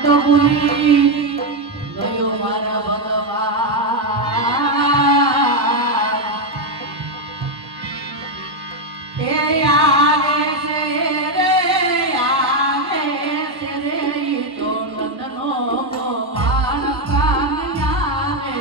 તો ભૂલી ગયો મારા ભગવાન એ આવે છે રે આવે છે રે તો નંદનો ગોપાલ કાન આવે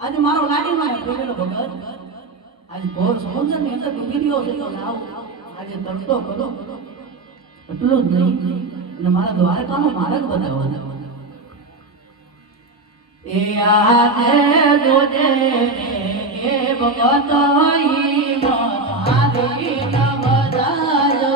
આજે મારો લાડીમાં પેલો ભગત આજે ઘોર સમુદ્ર ની અંદર ડૂબી ગયો છે તો લાવ આજે તરતો કરો એટલું જ નહીં અને મારા દ્વારકાનો માર્ગ બતાવો એ આજે જોજે એ ભગત ઈ મારી નવ દાજો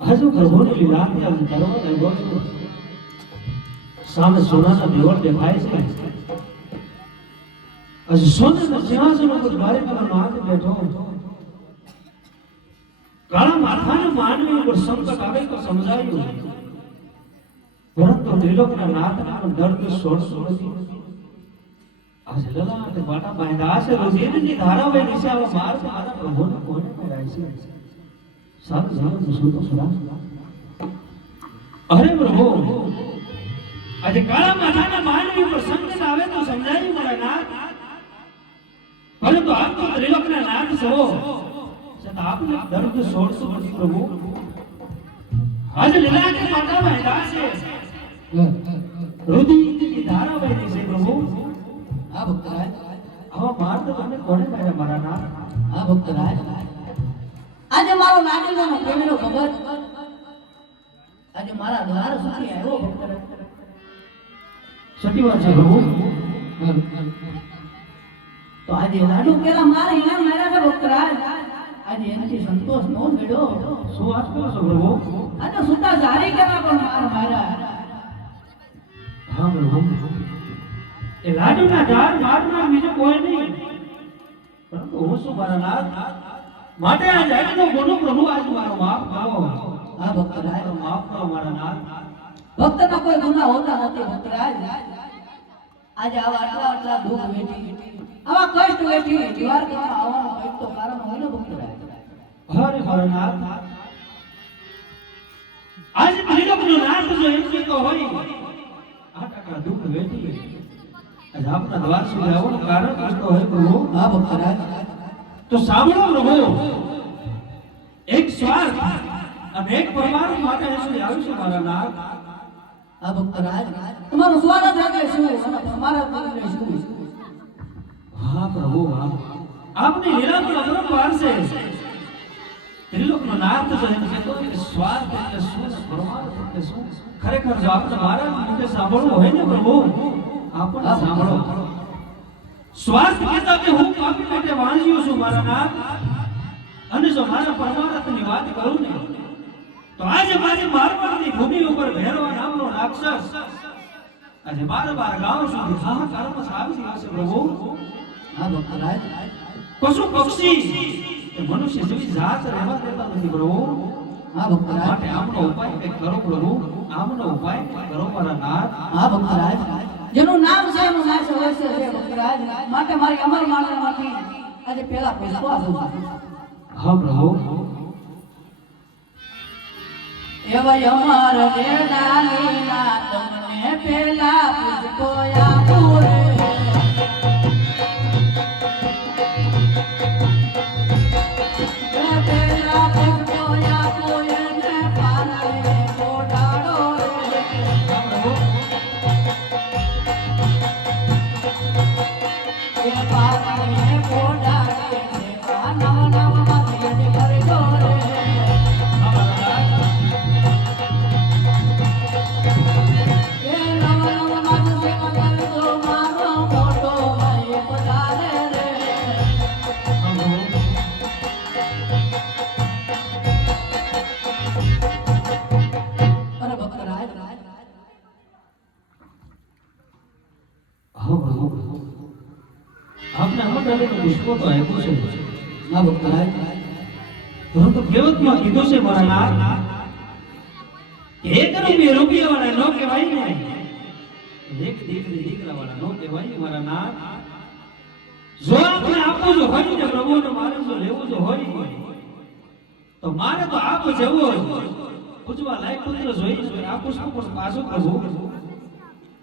હજુ પ્રભુની લીલાથી આમ કરવા લાગ્યો છું. સામે સોનાના દેવળ દેખાય છે. હજુ સોનાના સિંહાસન ઉપર દ્વારિકાનો નાથ બેઠો. કાળા માથાના માનવી ઉપર સંકટ આવે તો સમજાયું, પરંતુ ત્રિલોકના નાથના દર્દ છોડતો નથી. આજે લલાટે બાટા બાંધ્યા છે, રુધિરની ધારા વહી નીચે આવા માર્ગ મારા પ્રભુને કોને કરાય છે? સારું જાણો શું તો સુરા. અરે પ્રભુ, આજે કાળા માથાના માનવી ઉપર સંકટ આવે તો સમજાયું મારા નાથ, પરંતુ આપ તો ત્રિલોકના નાથ છો, છતાં આપને દર્દ છોડશો નથી પ્રભુ. આજે લલાટે બાટા બાંધ્યા છે, રુધિરની ધારા વહી છે પ્રભુ. આ ભક્તરાજ, આવા માર્ગ તમને કોને કર્યા મારા નાથ? આ ભક્તરાજ, આજે મારો લાડીલાનો પ્રેમીનો ભગત આજે મારા દ્વાર સુધી આવ્યો ભક્તરાજ. સતી વાત છે પ્રભુ. તો આજે લાડુ કેલા મારે ઇનામ મળ્યા છે ભક્તરાજ. આજે એનાથી સંતોષ ન મળ્યો. શું વાત કરો છો પ્રભુ? આજે સુતા જારી કેલા પણ માર માર્યા. હા પ્રભુ, એ લાડુના ધાર મારનાર બીજો કોઈ નહીં, પરંતુ હું શું મારા નાથ માટે આ જાતનો ગુનો પ્રભુ આજ મારો માફ કરો. આ ભક્તરાજ, માફ કરો મારા નાથ. ભક્તના કોઈ ગુના હોતા નથી ભક્તરાજ. આજે આવા આટલા દુઃખ વેઠી, આવા કષ્ટ વેઠી દ્વારકામાં આવવાનું કંઈક તો કારણ હોય ને ભક્તરાજ. અરે મારા નાથ, આજ ત્રિલોકનો નાથ જો એમ કહેતો હોય, આટલા દુઃખ વેઠી આજ આપના દ્વાર સુધી આવવાનું કારણ કહેતો હોય પ્રભુ. આ ભક્તરાજ, તો સાંભળો પ્રભુ, એક સ્વાર્થ અને એક પરમાર્થ માટે અહીં આવ્યું છે મારા નાથ. આ ભક્તરાજ, તમારું સ્વાગત રાખે શું અને તમારા મંદિરે શું? હા પ્રભુ, હા, આપની લીલા પર અપરંપાર છે. ત્રિલોકનો નાથ જો એમ કહેતો હોય કે સ્વાર્થ એટલે શું ને પરમાર્થ એટલે શું, ખરેખર જો આપણે મારા મુખે સાંભળવું હોય ને પ્રભુ, આપણે સાંભળો. સ્વાર્થ કહેતા કે હું પાપી પેટે વાંચ્યો છું મારા નાથ, અને જો મારા પરમાર્થની વાત કરું ને તો આજે મારી મારવાડની ભૂમિ ઉપર ભૈરવા નામનો રાક્ષસ આજે 12 ગામ સુધી હાહાકારમાં આવી ગયો છે પ્રભુ. આ ભક્તરાજ, પશુ પક્ષી એ મનુષ્ય જેવી જાત રહેવા દેતા નથી પ્રભુ. આ ભક્તરાજ, માટે આમનો ઉપાય કંઈક કરો પ્રભુ, આમનો ઉપાય કંઈક કરો મારા નાથ. આ ભક્તરાજ, જેનું નામ છે એનું નાશ અવશ્ય છે ભક્તરાજ. માટે મારી અમર માનવામાંથી આજે પેલા પુષ્પો આપું છું. હા પ્રભુ. એવા અમર વેદાની ના તમને પેલા પુષ્પો આપું રે. પેલા પુષ્પો આપું એને પારણે પોડાડો રે. એ પારણે પોડાડે નવ નવ માંથી ભરજો રે. આપને અમરદાલીનું પુષ્પો તો આપ્યું છે. ના ભક્તરાજ, પરંતુ કહેવતમાં કીધું છે મારા નાથ, એક રૂપિયા વાળા નો કહેવાય ને, એક દીકરી દીકરા વાળા નો કહેવાય મારા નાથ. જો આપણે આપવું જો હોય ને પ્રભુને મારે જો લેવું જો હોય તો મારે તો આપ જવો હોય પૂજવા લાયક પુત્ર જોઈ આ પુષ્પ પર પાછો પ્રભુ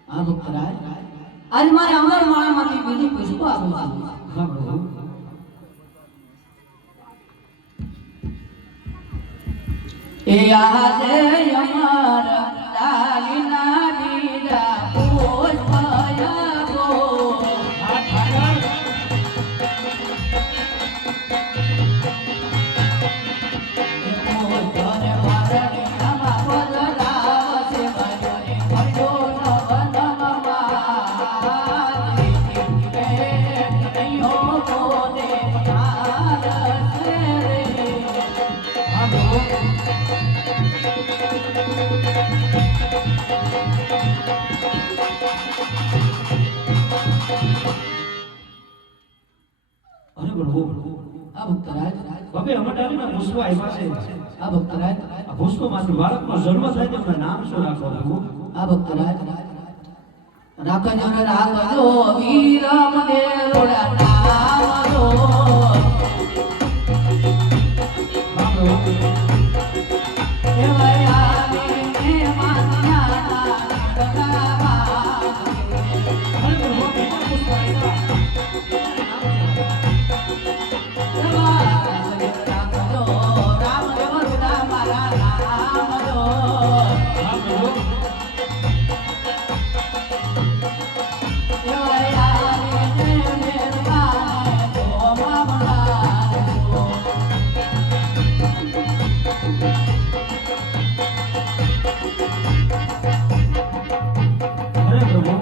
આ ભક્તરાજ આજ મારે અમર માળામાંથી બીજું પુષ્પ આપવું છે. હા પ્રભુ એ આજે અમારા લાલીના બીજા પુષ્પ આપો. હા ઠાકર હા પ્રભુ અરે પ્રભુ આ ભક્તરાજ હવે અમરડાલીના પુષ્પ આવ્યા છે આ ભક્તરાજ આ પુષ્પમાંથી બાળકનો જન્મ થાય તેમના નામ શું રાખો પ્રભુ આ ભક્તરાજ રાખજો ને રાખજો વીરમ દેવડા નામનો. હા પ્રભુ એવાય આવીને માન્યા ડગલામાં. અરે પ્રભુ બીજા પુષ્પ આવ્યા રાખજો રામદેવ રૂડા મારા નામનો. હા પ્રભુ એવાય આવીને મેરવાને ધોમાં બનાવ્યો. અરે પ્રભુ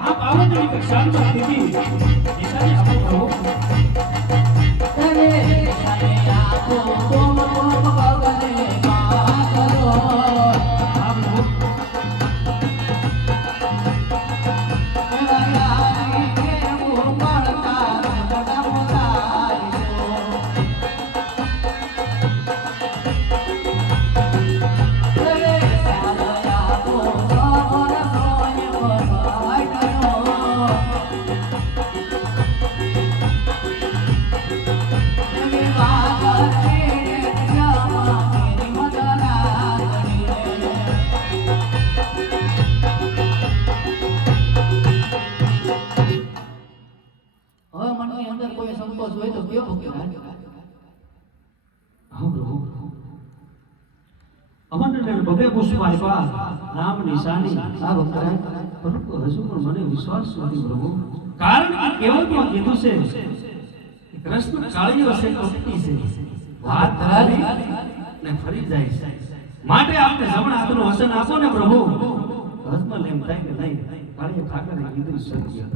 આપ આવો તો એક શાંત સ્થિતિ નિશાની આપો પ્રભુ હા પ્રભુ હવે મનની અંદર કોઈ સંકોચ હોય તો કયો ભક્તરાજ. હા પ્રભુ અમરને ભવ્ય પુષ્પ આપ્યા નામ નિશાની આ ભક્તરાજ પરંતુ હજુ પણ મને વિશ્વાસ નથી પ્રભુ કારણ કે કહેવતમાં કીધું છે કે કૃષ્ણ કાળીઓ છે કપટી છે વાત ધરાવી ને ફરી જાય છે માટે આપણે જમણા હાથનું વચન આપો ને પ્રભુ હસમાં એમ થાય કે નહીં કાળીએ ઠાકરે કીધું સત્ય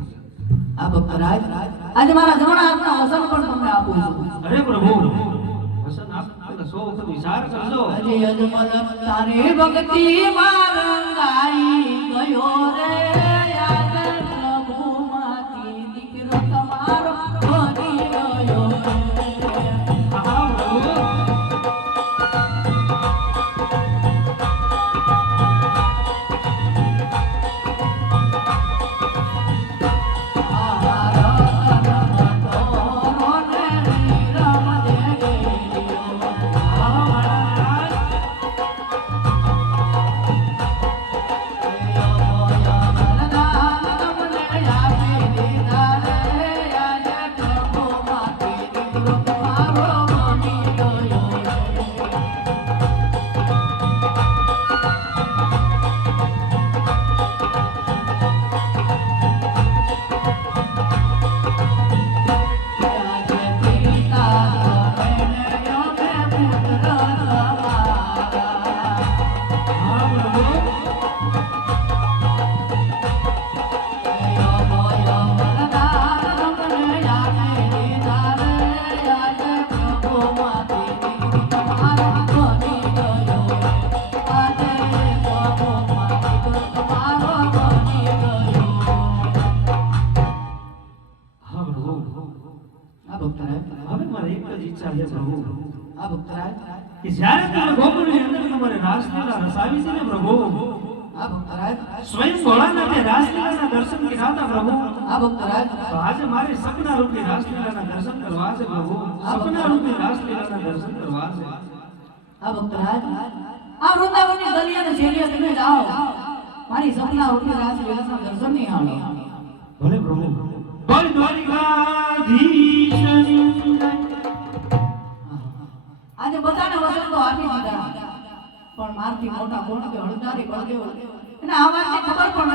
આ ભક્તરાજ આજે મારા જમણા હાથના વસન પણ તમને આપું છું. અરે પ્રભુ વચન આપને સો વખત વિચાર કરજો હજી અજમલ તારી ભક્તિ માં રંગાઈ ગયો રે. યાદ પ્રભુમાંથી દીકરો તમારો બની ગયો રે. હા પ્રભુ હવે મારી એક જ ઈચ્છા છે પ્રભુ આ ભક્તરાજ કે જ્યારે તમે ગોકુળની અંદર તમારે રાસલીલા રસાવી છે ને પ્રભુ હા ભક્તરાજ સ્વયં ભોળાનાથે રાસલીલાના દર્શન કર્યા હતા પ્રભુ. હા ભક્તરાજ તો આજે મારે સપના રૂપી રાસલીલાના દર્શન કરવા છે પ્રભુ. સપના રૂપી રાસલીલાના દર્શન કરવા છે. હા ભક્તરાજ આ વૃંદાવનની ગલી અને શેરીએ તમે જાઓ મારી સપના રૂપી રાસલીલાના દર્શન નહીં આવો. ભલે પ્રભુ. બોલ દ્વારિકાધીશની આજે બધાને વચન તો આપી દીધા પણ મારથી મોટા કોણ કે હળદારી બળદેવ એને આ વાતની ખબર પણ